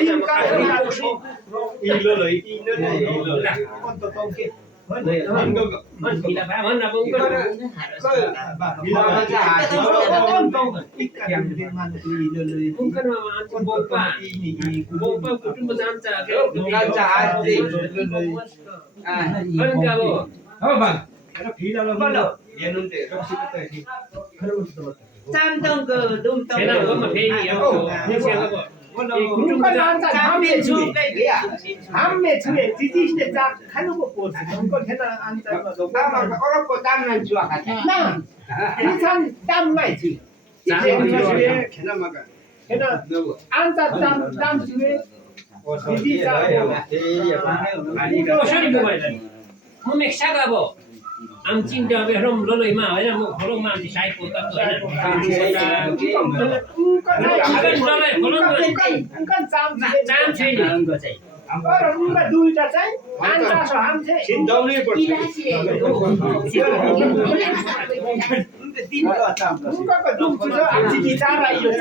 im ka con tổ tông kia mình thì là ba mình là cũng có con tông ít cả điểm thì mà lời cũng có mà ăn bông pa của chúng mình ăn chả cái ăn chả gì ăn cả bộ nó phí đâu là đâu 얘 눈대 좀 씹었다 이 짬동 그 dum동 thế nào có mà phê gì không nhưng xem cái bộ 눈깔 한잔 함에 주 야 함에 주에 지지시대 짝 하는 거 보스 눈깔 해나 앉아 땀 어렵고 땀난 줄 알았다 나 인산 땀 많이 지 땀 주에 걔나 막아 해나 앉아 땀 주에 지지 짝 có sao đi bộ vậy này mà mẹ sao cả bộ ăn chim cho về rong nó lời mà ấy là một rong mà thì sai của ta tuổi này 짬 주인이 거 지. 누가 누이자 짜 앉아서 함세 진동이 벌써 누가 누가 누가 앉지 자라 이거